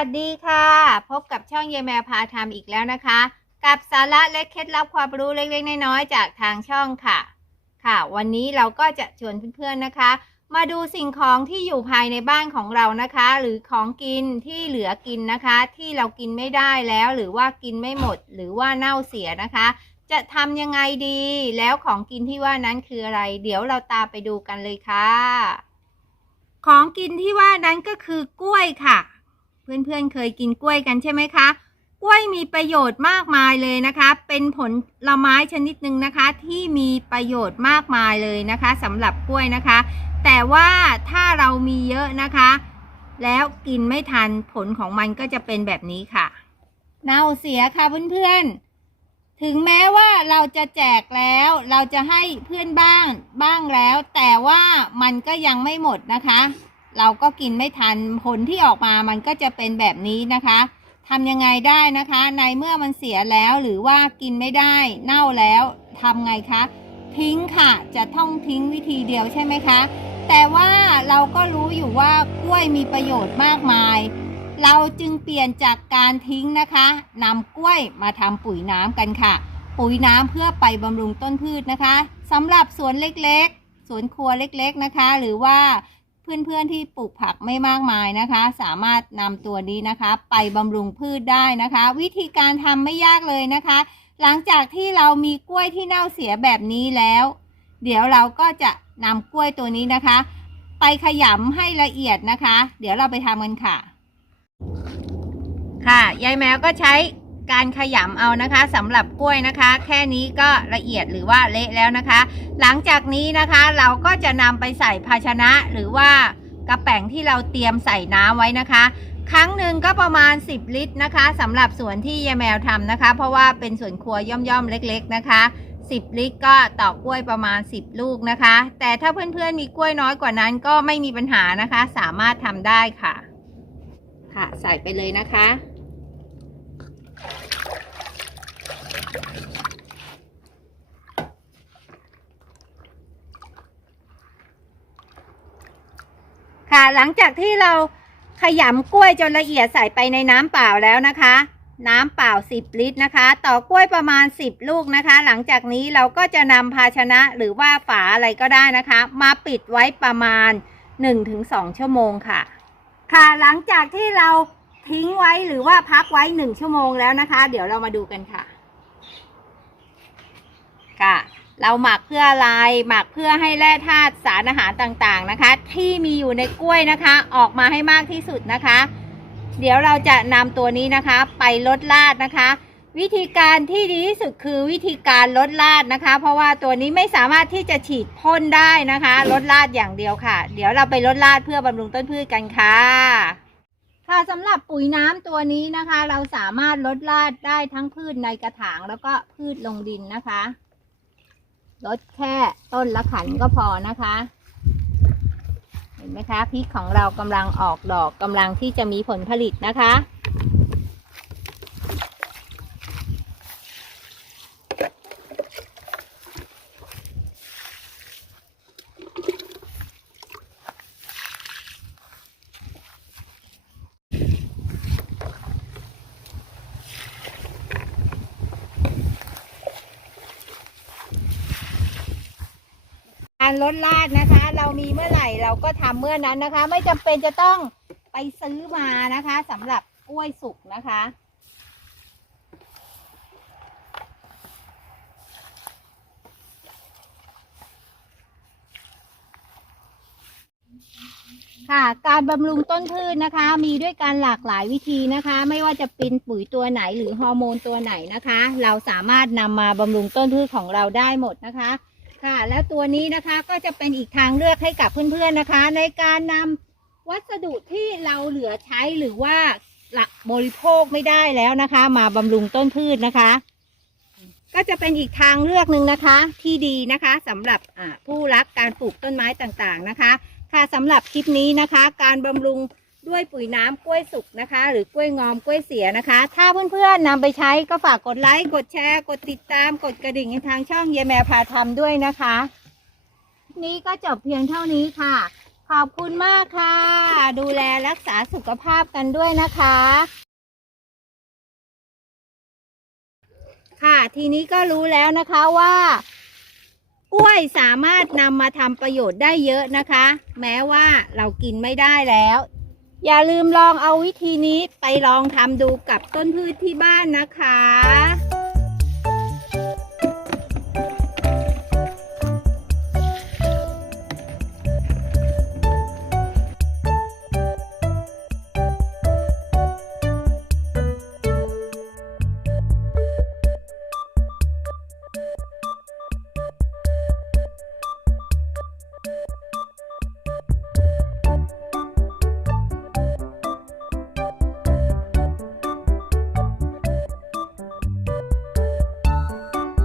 ัสดีค่ะ พบกับช่องเยแมวพาทำอีกแล้วนะคะ กับสาระและเคล็ดลับความรู้เล็กๆน้อยๆจากทางช่องค่ะ ค่ะ วันนี้เราก็จะชวนเพื่อนๆนะคะ มาดูสิ่งของที่อยู่ภายในบ้านของเรานะคะ หรือของกินที่เหลือกินนะคะ ที่เรากินไม่ได้แล้ว หรือว่ากินไม่หมด หรือว่าเน่าเสียนะคะ จะทำยังไงดีแล้วของกินที่ว่านั้นคืออะไร เดี๋ยวเราตามไปดูกันเลยค่ะ ของกินที่ว่านั้นก็คือกล้วยค่ะ เพื่อนๆเคยกินกล้วยกันใช่ไหมคะ กล้วยมีประโยชน์มากมายเลยนะคะ เป็นผลลไม้ชนิดหนึ่งนะคะ ที่มีประโยชน์มากมายเลยนะคะสำหรับกล้วยนะคะ แต่ว่าถ้าเรามีเยอะนะคะ แล้วกินไม่ทันผลของมันก็จะเป็นแบบนี้ค่ะ เน่าเสียค่ะเพื่อนๆถึงแม้ว่าเราจะแจกแล้วเราจะให้เพื่อนบ้างบ้างแล้ว แต่ว่ามันก็ยังไม่หมดนะคะ เราก็กินไม่ทันผลที่ออกมามันก็จะเป็นแบบนี้นะคะทำยังไงได้นะคะ ในเมื่อมันเสียแล้วหรือว่ากินไม่ได้เน่าแล้วทำไงคะ ทิ้งค่ะจะต้องทิ้งวิธีเดียวใช่ไหมคะ แต่ว่าเราก็รู้อยู่ว่ากล้วยมีประโยชน์มากมาย เราจึงเปลี่ยนจากการทิ้งนะคะนำกล้วยมาทำปุ๋ยน้ำกันค่ะ ปุ๋ยน้ำเพื่อไปบำรุงต้นพืชนะคะสำหรับสวนเล็กๆ สวนครัวเล็กๆนะคะ หรือว่า เพื่อนๆที่ปลูกผักไม่มากมายนะคะ สามารถนำตัวนี้นะคะ ไปบำรุงพืชได้นะคะ วิธีการทำไม่ยากเลยนะคะ หลังจากที่เรามีกล้วยที่เน่าเสียแบบนี้แล้ว เดี๋ยวเราก็จะนำกล้วยตัวนี้นะคะ ไปขยำให้ละเอียดนะคะ เดี๋ยวเราไปทำกันค่ะ ค่ะยายแมวก็ใช้ การขยำเอานะคะสำหรับกล้วยนะคะ แค่นี้ก็ละเอียดหรือว่าเละแล้วนะคะ หลังจากนี้นะคะเราก็จะนำไปใส่ภาชนะหรือว่ากระแป้งที่เราเตรียมใส่น้ำไว้นะคะ ครั้งหนึ่งก็ประมาณ 10 ลิตรนะคะสำหรับสวนที่ยายแมวทำนะคะ เพราะว่าเป็นสวนครัวย่อมๆเล็ก ๆนะคะ10 ลิตรก็ต่อกล้วยประมาณ 10 ลูกนะคะ แต่ถ้าเพื่อนๆมีกล้วยน้อยกว่านั้นก็ไม่มีปัญหานะคะ สามารถทำได้ค่ะ ค่ะ ใส่ไปเลยนะคะ ค่ะหลังจากที่เราขยำกล้วยจนละเอียดใส่ไปในน้ำเปล่าแล้วนะคะ น้ำเปล่า 10 ลิตรนะคะ ต่อกล้วยประมาณ 10 ลูกนะคะ หลังจากนี้เราก็จะนำภาชนะหรือว่าฝาอะไรก็ได้นะคะ มาปิดไว้ประมาณ 1-2 ชั่วโมงค่ะ ค่ะหลังจากที่เราทิ้งไว้หรือว่าพักไว้ 1 ชั่วโมงแล้วนะคะ เดี๋ยวเรามาดูกันค่ะ ค่ะ เราหมักเพื่ออะไรหมักเพื่อให้แร่ธาตุสารอาหารต่างๆนะคะ ที่มีอยู่ในกล้วยนะคะ ออกมาให้มากที่สุดนะคะ เดี๋ยวเราจะนำตัวนี้นะคะ ไปลดราดนะคะ วิธีการที่ดีที่สุดคือวิธีการลดราดนะคะ เพราะว่าตัวนี้ไม่สามารถที่จะฉีดพ่นได้นะคะลดราดอย่างเดียวค่ะ เดี๋ยวเราไปลดราดเพื่อบำรุงต้นพืชกันค่ะค่ะสำหรับปุ๋ยน้ำตัวนี้นะคะ เราสามารถลดราดได้ทั้งพืชในกระถางแล้วก็พืชลงดินนะคะ ลดแค่ต้นละขันก็พอนะคะ เห็นไหมคะพริกของเรากำลังออกดอกกำลังที่จะมีผลผลิตนะคะ การลดลาดนะคะ เรามีเมื่อไหร่เราก็ทำเมื่อนั้นนะคะ ไม่จำเป็นจะต้องไปซื้อมานะคะสำหรับกล้วยสุกนะคะ ค่ะการบำรุงต้นพืชนะคะ มีด้วยการหลากหลายวิธีนะคะ ไม่ว่าจะเป็นปุ๋ยตัวไหนหรือฮอร์โมนตัวไหนนะคะ เราสามารถนำมาบำรุงต้นพืชของเราได้หมดนะคะ ค่ะ แล้วตัวนี้นะคะก็จะเป็นอีกทางเลือกให้กับเพื่อนๆนะคะ ในการนำวัสดุที่เราเหลือใช้หรือว่าละบริโภคไม่ได้แล้วนะคะ มาบำรุงต้นพืชนะคะ ก็จะเป็นอีกทางเลือกหนึ่งนะคะ ที่ดีนะคะสำหรับผู้รักการปลูกต้นไม้ต่างๆนะคะ ค่ะสำหรับคลิปนี้นะคะ การบำรุง ด้วยปุ๋ยน้ำกล้วยสุกนะคะ หรือกล้วยงอมกล้วยเสียนะคะ ถ้าเพื่อนๆนำไปใช้ก็ฝากกดไลค์กดแชร์ กดติดตามกดกระดิ่งในทางช่องเยแมพาทำด้วยนะคะ นี้ก็จบเพียงเท่านี้ค่ะ ขอบคุณมากค่ะ ดูแลรักษาสุขภาพกันด้วยนะคะ ค่ะทีนี้ก็รู้แล้วนะคะว่ากล้วยสามารถนำมาทำประโยชน์ได้เยอะนะคะ แม้ว่าเรากินไม่ได้แล้ว อย่าลืมลองเอาวิธีนี้ไปลองทำดูกับต้นพืชที่บ้านนะคะ